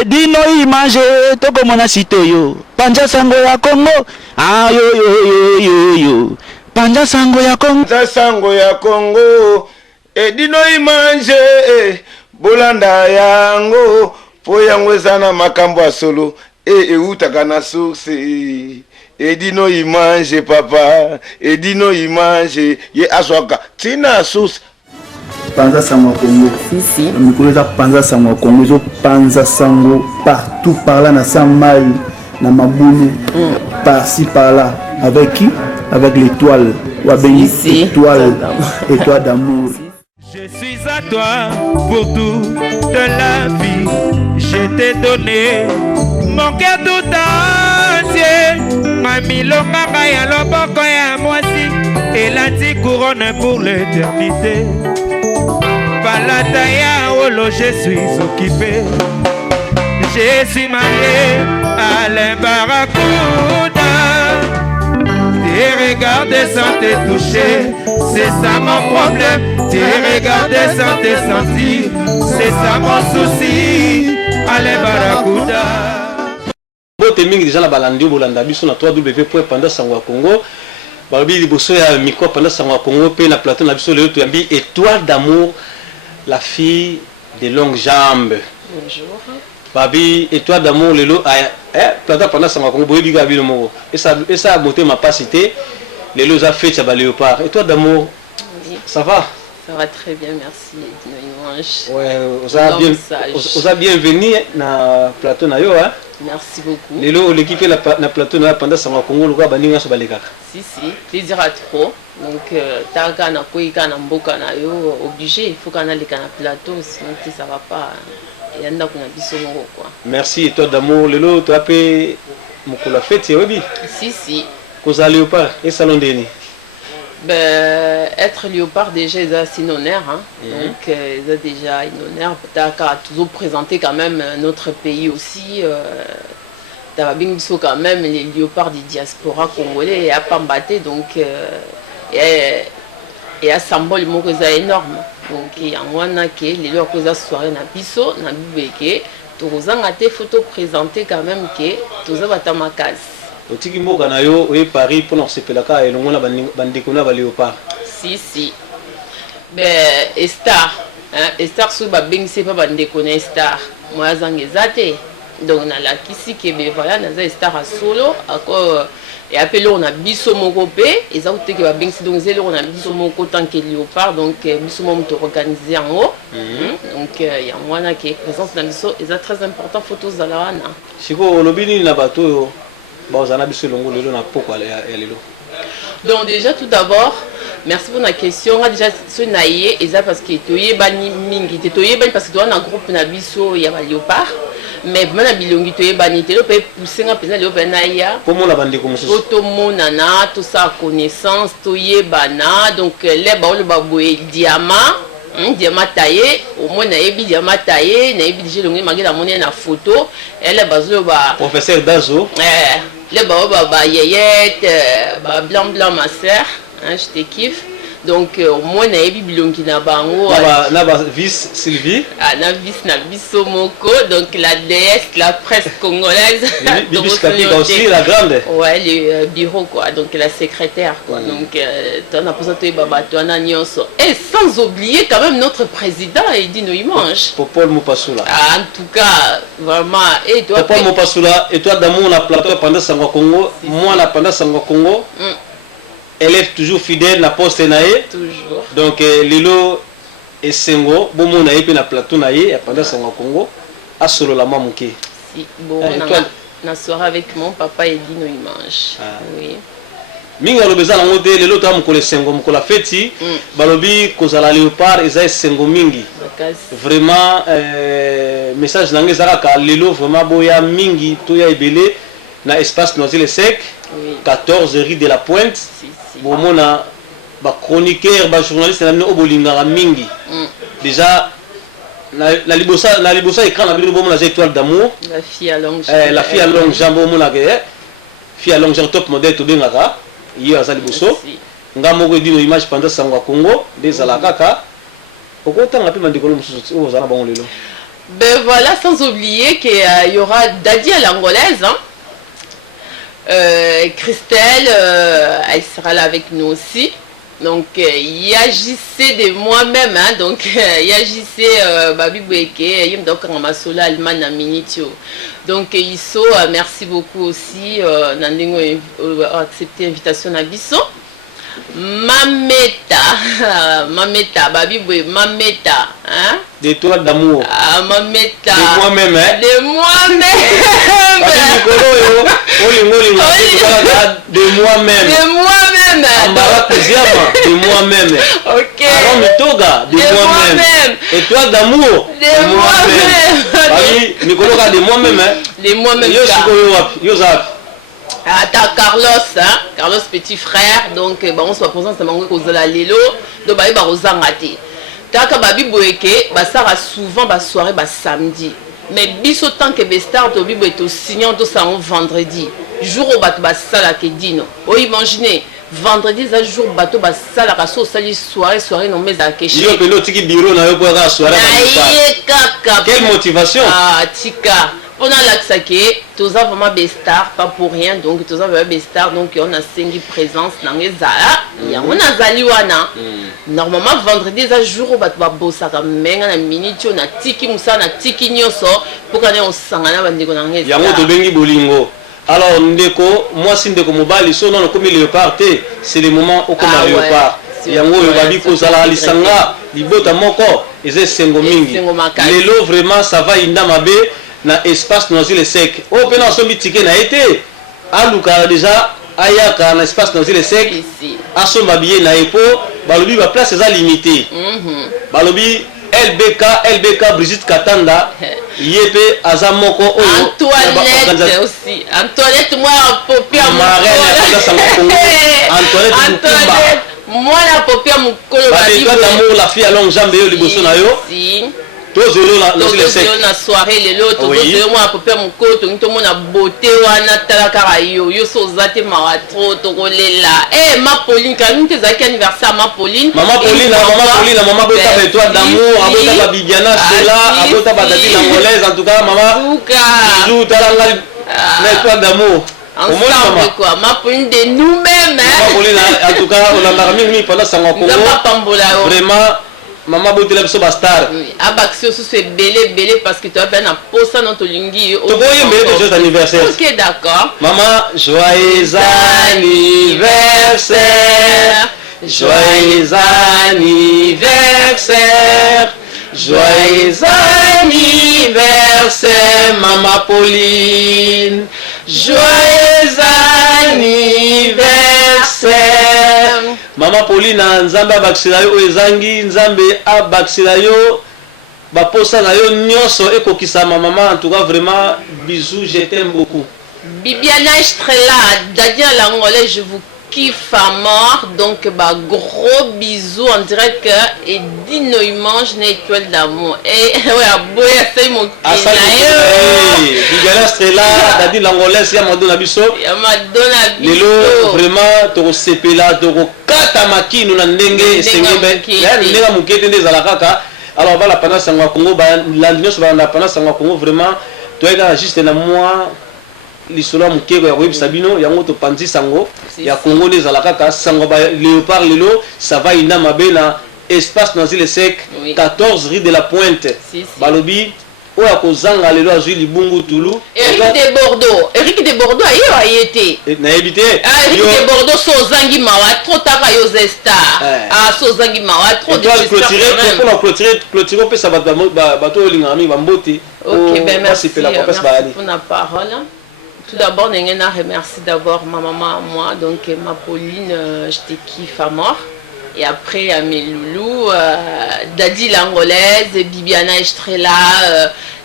Edino image toko mona sitoyo panja sango ya Congo ayo yo panja sango ya Congo Edino image bolanda yango po yango sana makambo asolo utaka na source Edino image papa Edino image ye aswaka tina source Panza Sango Congo. Si. Mikolo za Panza Sango Congo, zo Panza Sango partout par là, na Samai, na Mabulu, par-ci par-là. Avec qui? Avec l'étoile. Wabeni, étoile d'amour. Je suis à toi pour toute la vie. Je t'ai donné mon cœur tout entier. Mami Lokaka ya loboko ya mwasi. Et la couronne pour l'éternité. Palataya Olo, je suis occupé. Je suis marié à l'Embarracuda. Tes regards sans te toucher, c'est ça mon problème. Tes regards sans te sentir, c'est ça mon souci. À l'Embarracuda. Bote mingi déjà la balandi bolanda biso na www.pandasango.congo. Babi liboso ya miko Pandasango.congo pe na plateau na biso leo tuyambi étoile d'amour. La fille des longues jambes. Bonjour. Babi, et toi d'amour, le lot, plata pendant ça m'a compris, et ça a monté ma capacité. Les lots a fait, ça va léopard. Et toi d'amour, oui. Ça va? Ça va très bien, merci. Ouais, vous avez bienvenue dans le plateau. Merci beaucoup. Les lots, l'équipe est na plateau pendant ça m'a compris, le gars, baninga sur Baléka. Si, plaisir à trop. Donc, Taga na Koika na Mboka na yo, obligé, il faut qu'on aille dans le plateau, sinon ça va pas. Il y en a qui ont dit quoi. Merci, et toi d'amour, le lot, tu as payé mon coup la fête, c'est oui? Si. Vous allez ou pas? Et salon déni? Ben, être léopard déjà c'est un honneur, hein. Donc c'est déjà un honneur. T'as toujours présenté quand même notre pays aussi. T'as bien vu quand même les léopards du diaspora congolais et à Pambaté, donc et à symbole c'est énorme. Donc il y a un qui les leurs causes soirée na biso na bibeke tous en été photo présenter quand même que tous en batamakaz. Otiki mboka na yo oye Paris pour nous sepelaka elongo na bandeko na ba léopard. Si. Ben star, hein, star sous ba bengise pas bandeko na star. Moi zangezate. Donc na la kisi ke be voilà na za star a solo encore et appelé on a biso moko pe et ça outé que ba bengise donc zelo on a biso moko tant que léopard donc biso mom to organiser en haut. Donc il y a moi na qui présence na biso et ça très important photos za la wana. Siko lobini na bato donc déjà tout d'abord, merci pour la question. Déjà ce naïe et ça parce que tu es bani mingi, tu es bani parce que tu as un groupe nabiso il y a léopard, mais maintenant bilongi tu es bani, tu peux pousser un peu na léopard naïa. Comment la bande comme ça? Tout mon nana, tout ça connaissance, tu es bana donc les baoul baboué diamant. Diamant taillé, au moins naïbi diamant taillé, naïbi déjà longue malgré la monnaie na photo, elle est basée au professeur Dazo. Les baba yeyette, blanc ma sœur, hein, je te kiffe. Donc au moins naïbi bilongi na bango. Na vice Sylvie. Na vice Somoko, donc la déesse, la presse congolaise. Bibi aussi la grande. Ouais, le bureau quoi, donc la secrétaire quoi. Donc tu as présenté baba toi na nyonso. Et sans oublier quand même notre président Edino Imange. Paul Mopasula. En tout cas, vraiment et toi Paul Mopasula et toi d'amour la plateau pendant Sango Congo, moi la pendant Sango Congo. Elle est toujours fidèle la poste naé. Toujours. Donc Lilo et Sengo, bon mon naé puis la plateau naé pendant Sango Congo a solo la mamuke. Si bon na soirée avec mon papa Edino Imange. Oui. Minga lobeza na ngode lelo ta mukole Sengo mukola feti balobi kozala léopard eza Sengo mingi. Vraiment message nange zaka ka lelo vraiment boya mingi to ya ebele na espace Noisy Sec. 14 rue de la Pointe. Bon mona ba chroniqueur ba journaliste na obolinga mingi. Déjà la libosa écran na bino bon mona étoile d'amour. La fille à longue la fille à longue jambe bon mona ke fille à longue jambe top modèle to bengaka iyo azali boso. Ngamo Edino Image pendant Sango Congo des alakaka. Okotanga pe mandikolo mususu ozana bango lelo. Ben voilà, sans oublier qu'il y aura Dadi à l'angolaise. Hein. Christelle, elle sera là avec nous aussi. Donc, il y a JC de moi-même. Hein. Donc, il y a JC Babi Boueke, il y a Masola Alman à Minitio. Donc, Isso, merci beaucoup aussi d'avoir accepté l'invitation à Bisso. Mameta, Babi Boué, Mameta, hein? Des toits d'amour. Ah, Mameta. De moi-même, hein? De moi-même. De moi-même. De moi-même. De moi-même. Ok. Alors, Mitoga, de moi-même. Et toi d'amour. De moi-même. De moi-même, hein? De moi-même. Attends, Carlos, hein? Carlos petit frère, donc on se présente à Mango Kozala Lelo, donc bah il va rater. Taka Babi Boeke, bah ça va souvent bah soirée bah samedi. Mais biso tant que bestar to bibo est au signant de ça en vendredi. Jour au bateau bah ça la que dino. Oh imaginez. Vendredi, c'est jour bateau, bah ça la rasso, ça les soirée non mais à kéché. Yo pelo tiki bureau na yo pour la soirée. Quelle motivation? Ah tika. On a l'accès, tous avons vraiment bestar, pas pour rien, donc tous avons bestar, donc on a 5 présence dans les zala, on a zaliwana. Normalement vendredi, c'est jour où on va bosser comme menga na minute, on a tiki musa, on a tiki nyoso, pour qu'on ait un sangana bandiko dans les zala. Yango to bengi bolingo. Alors ndeko, moi si ndeko mobile, so non comme léopard, c'est le moment où comme léopard. Yango yo babi ko zala lisanga, libota moko, eze sengo mingi. Lelo vraiment ça va inda mabe. Na espace noisy les secs. Oh pena so mitike na été. Aluka déjà ayaka na espace noisy les secs. Aso mabillé na epo, balobi ba place eza limité. Balobi LBK Brigitte Katanda. Yepe azamoko oyo. Antoinette aussi. Antoinette moi popia mon. Antoinette moi la popia mon kolo ba di. La fille à longue jambe yo liboso na yo. Si. Tous na soirée les lots tous moi à peu près mon côté tout monde a beauté wana talaka yo so zate ma trop to là eh ma Pauline quand même tes anniversaire ma Pauline maman bota avec toi d'amour abota ba Bibiana Stella abota ba Dadi l'angolaise en tout cas maman bisous talanga mais toi d'amour ensemble quoi ma Pauline de nous-mêmes ma Pauline en tout cas on a mis pendant ça vraiment Maman Boutela biso bastar. Abaxio c'est belé parce que tu as bien un poste dans ton lingi. Tu vois un joyeux anniversaire. Ok d'accord. Maman joyeux anniversaire. Joyeux anniversaire. Joyeux anniversaire Maman Pauline. Joyeux anniversaire. Maman Pauline nzambe abakisela yo ezangi nzambe abakisela yo baposa na yo nyonso ekokisama maman en tout cas vraiment bisous je t'aime beaucoup. Bibiana Estrella Dadi l'angolais je vous kiffe à mort donc bah gros bisous on dirait que Edino il mange une étoile d'amour et ouais boya c'est mon Bibiana Estrella Dadi l'angolais ya madonna biso lelo vraiment to sepela to kata makino na ndenge sengebe ya ndenge mukete ndeza la kaka alors voilà pendant sangwa Congo ba landino so ba pendant sangwa Congo vraiment to eka juste na moi lisolo mukeko ya koyebisa bino yango topanzi sango ya Congo ndeza la kaka sango ba léopard lelo ça va ina mabe na espace noisy le sec 14 rue de la Pointe balobi oya kozanga lelo azwi libungu tulu Eric de Bordeaux ayo été na ebité Eric de Bordeaux so zangi mawa trop tara yo zesta so zangi mawa trop de clôturer pe ça va bato lingami bambote OK ben merci pour la parole. Tout d'abord, je remercie d'abord ma maman, moi, donc ma Pauline, je te kiffe à mort. Et après, à mes loulous, Dadi l'angolaise, Bibiana Estrella,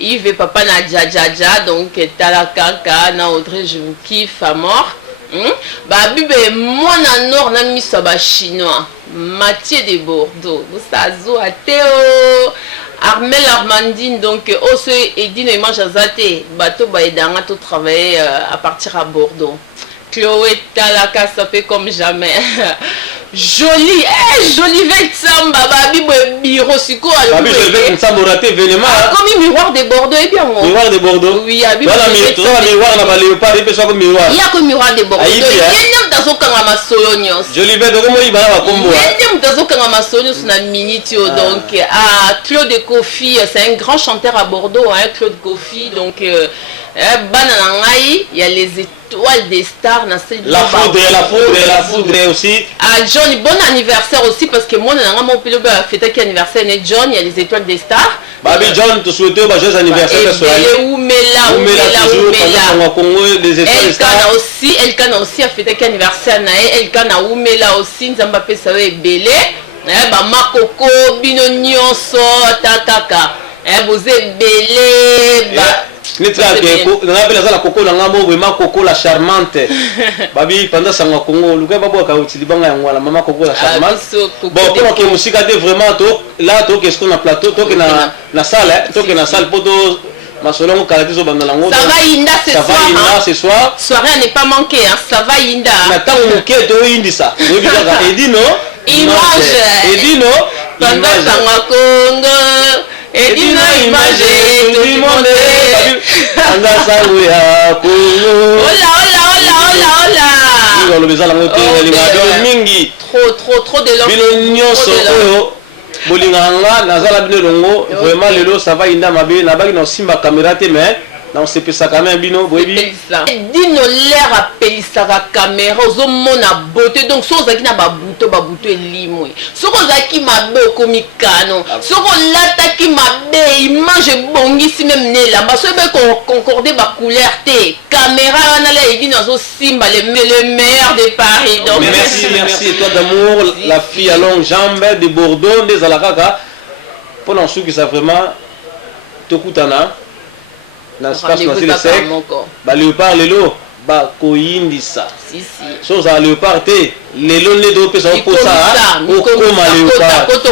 Yves et papa Nadja Dja, donc Talakaka, na Audrey, je vous kiffe à mort. Bah, Bibe, moi, na nord, na mis ça chinois, Mathieu de Bordeaux, Boussazo, Athéo. Armel Armandine, donc, Osso Edine et mange à Zate, bateau Baïdanga, tout travailler à partir à Bordeaux. Chloé Talaka, ça fait comme jamais. Joli, Jolivet Samba, Babi Biro Siko. Babi Jolivet Samba raté événement. Comme un miroir de Bordeaux, et bien. Miroir de Bordeaux. Oui, Abi. Voilà, miroir, on a léopard, il peut comme miroir. Il y a que miroir de Bordeaux. Il y a dans Okangama Solonios. Jolivet, comment il va à Combo? Il y a dans Okangama Solonios, on a minitio. Donc, Claude Kofi, c'est un grand chanteur à Bordeaux, hein, Claude Kofi. Donc, il y a les étoiles des stars. La foudre aussi. Ah, John, bon anniversaire aussi parce que moi, mon pilote a fêté anniversaire. John, il y a les étoiles des stars. Babi John, te souhaite un joyeux anniversaire. Elkana aussi a fêté anniversaire. Elkana Oumela aussi, Nzambapé Sawe Belé. Makoko, Bino Nyonso, Tataka. Vous êtes belé. On appelle ça la coco, vraiment coco la charmante. Babi, pendant ça, on a Congo, le gars va utiliser la maman coco la charmante. Bon, pour que musique vraiment, là, qu'est-ce qu'on a plateau, la salle, la salle pour ma selon Kalatis au Bandalango. Ça va Inda ce soir. Soirée n'est pas manqué, ça va Inda. Maintenant, on quitte Indi ça. Et dis non. Image. Et dis non. Pendant ça, on a Congo. Et dis-nous imagine tout le monde. Trop de l'homme. Bolinganga nazala bino longo vraiment lelo ça va inda mabe na baki na simba caméra te mais na se pesa quand même bino boyebi dino l'air apelisa la caméra ozo mona beauté donc so zaki na babuto elimwe soko zaki mabe komikano soko lata ki mabe image bongisi même nelamba so be concorder ba couleur te caméra na la edino zo simba le meilleur de Paris donc merci toi d'amour la fille à longue jambe de Bordeaux des alakaka pour en qui ça vraiment tokutana na espace na le sec ba léopard lelo ba koyindisa so za léopard te lelo ne do pesa ko ça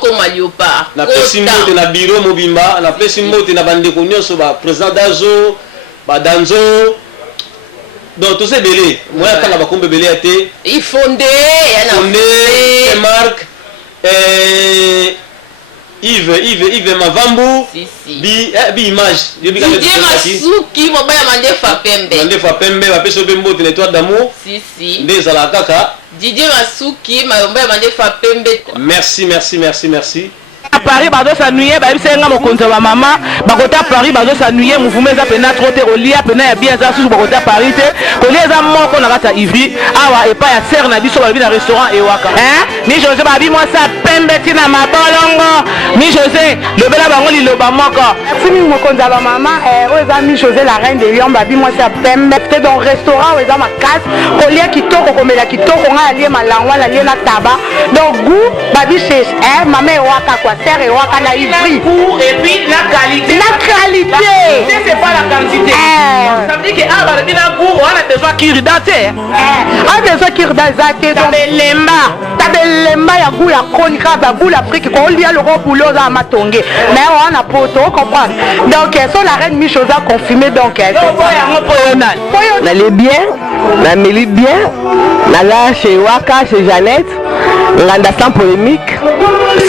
koma léopard na pesi mbote na bureau mobimba na pesi mbote na bande ko nyonso ba président d'Azo ba Danzo donc tous ces belé moi quand ba kombe belé ate il fondé Marc Yves Mavambu bi image Didier Masuki mobaya mandefa pembe ba peso bembo de l'étoile d'amour des alakaka Didier Masuki mobaya mandefa pembe merci à Paris bazo s'ennuyer ba bisenga mokonzi wa mama bakota Paris bazo s'ennuyer mouvement za pena trop te olia pena ya bien za susu bakota Paris te kolia za moko na kata Ivry awa epa ya serre na biso ba bi na restaurant Ewaka ni José ba bi moi ça pembe tina mabolongo ni José le bela bango liloba moko simi mokonzi wa mama oza mi José la reine de Lyon ba bi moi ça pembe te dans restaurant oza ma casse kolia kitoko komela kitoko nga alie malangwa la lie na taba donc goût ba bi chez maman Ewaka quoi serre Ewaka na Ivry et puis la qualité c'est pas la quantité ça veut dire que aba bina goût on a besoin kirdaté a besoin kirdazate donc lemba ya goût ya konika ba goût l'Afrique ko lia le boulot za matonge mais on a poto comprendre donc so la reine mi chose à confirmer donc na les bien na meli bien na la chez Ewaka chez Jeannette nganda sans polémique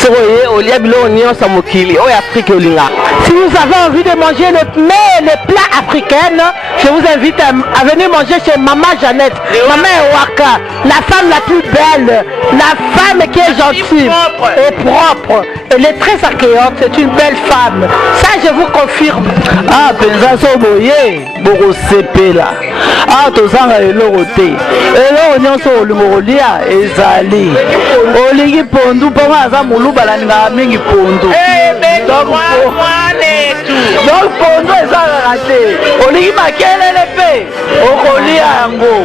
soye olia bilo nyonso mokili o Afrique olinga. Si vous avez envie de manger les plats africains, je vous invite à venir manger chez Maman Jeannette, Maman Ewaka, la femme la plus belle, la femme qui est gentille et propre. Elle est très accueillante, c'est une belle femme. Ça, je vous confirme. Ah, penza so boye, boko sepela. Ah, tozanga eloko te. Eloko nyonso olimolia ezali. Olingi pondu ponga aza muluba la nga mingi pondu. Donc pondu ezalaka te. Olingi makelele pe okolia yango.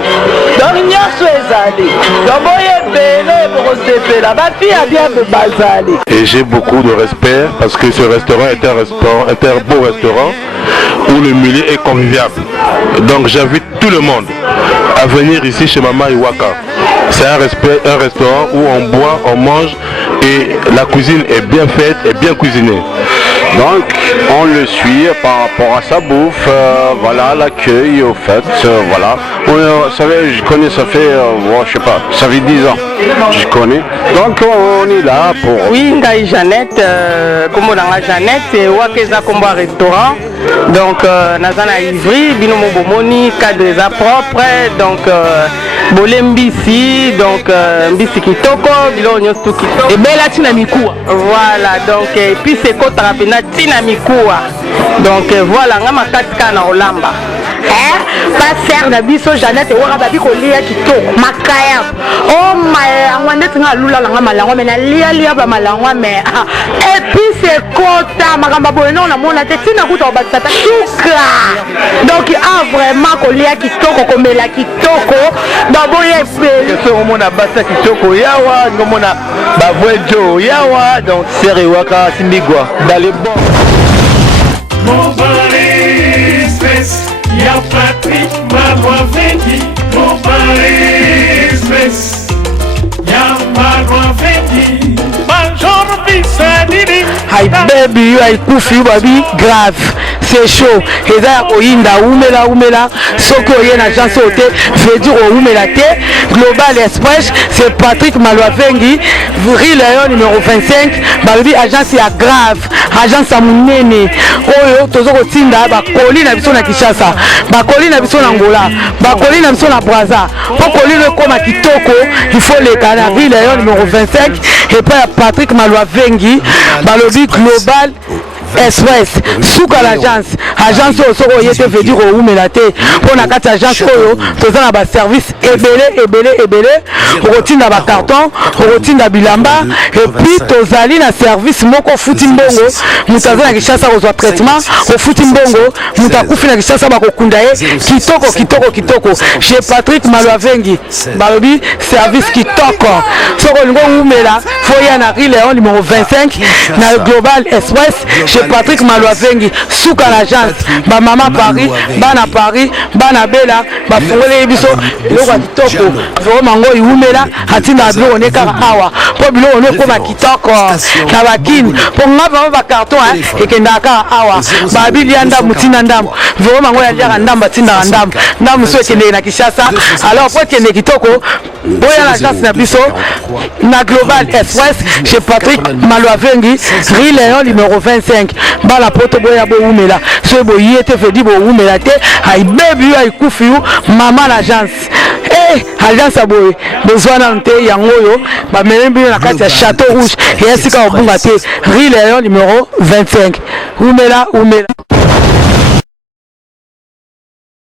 Donc nyonso ezali. Donc boye bele boko sepela. Bafi a bien de bazali. Et j'ai beaucoup de respect parce que ce restaurant est un beau restaurant où le milieu est convivial. Donc j'invite tout le monde à venir ici chez Maman Ewaka. C'est un restaurant où on boit, on mange et la cuisine est bien faite et bien cuisinée. Donc on le suit par rapport à sa bouffe, voilà, l'accueil au fait, voilà. Vous savez, je connais, ça fait, je sais pas, ça fait 10 ans, je connais. Donc on est là pour... Oui, Ngaï Jeannette, comme on a Jeannette, c'est Wakeza Combo restaurant. Donc Nazana Ivry, Binomo Bomoni, cadre propre, donc Bolembisi, donc Mbisi Kitoko, Bilonyo Kitoko. Et Bella Tinamikoua. Voilà, donc et puis c'est Kotarapena Tinamikoua. Donc voilà, on a ma katka na Olamba. Pas faire na biso Jeannette et wara babi ko lia kitoko makaya. Oh my, angwandeti nga lula langa malango mais na lia ba malango mais et puis c'est kota makamba boye non na mona te tina kuta obatata tuka. Donc vraiment ko lia kitoko ko mela kitoko baboye pe. So omona basa kitoko yawa ngomona babwejo yawa donc seri waka simbigwa dans les bons. Y'a Patrick Marois Vendi, mon mari Smith. Y'a Marois Vendi, Major Bissadini. Hi baby, you are kufi baby grave. C'est chaud. Et là, Oinda, Oumela, Soko Yen agence hôtel, je veux dire Oumela T, Global Express, c'est Patrick Malouavengi, Vril Léon numéro 25, Baby agence ya grave, agence à Mounene, Oyo, Tozoko Tinda, Bakoli na biso na Kinshasa, Bakoli na biso na Angola, Bakoli na biso na Brazza, Bakoli le comme à Kitoko, il faut les canards, Vril Léon numéro 25, et puis Patrick Malouavengi, Balobi Global Express, Souka l'agence, agence au Soro Yete veut dire au Oumelate, pour la carte agence Oyo, tous dans la service ébélé, routine dans la carton, routine dans Bilamba, et puis tous na service moko futimbongo, mutaza na kishasa au traitement, au futimbongo, mutakufi na kishasa bako kundaye, kitoko, chez Patrick Malouavengi, Balobi, service kitoko, Soro Lingo Oumela, Foya na Riléon numéro 25, na Global Express, chez Patrick Malouavengi, Souka l'agence, ba Mama Paris, Bana Paris, Bana Bella, ba Fongole Biso, Loka Kitoko, Vero Mango Iumela, Hatina Ablo Oneka Awa, Po Bilo Oneko ba Kitoko, na Bakini, Po Ngaba ba carton et Kendaka Awa, ba Bilianda Mutina Ndam, Vero Mango ya Diara Ndam Batinda Ndam, Ndam Sou Kende na Kinshasa, alors po Kende Kitoko, Boya l'agence na Biso, na Global Express, chez Patrick Malouavengi, Riléon numéro 25. Bala poto boya bo umela so bo yete fedi bo umela te ay baby ay kufiu mama l'agence agence aboye besoin nante yangoyo ba melembi na kati ya Château Rouge et ainsi ka obunga te Riléon numéro 25 umela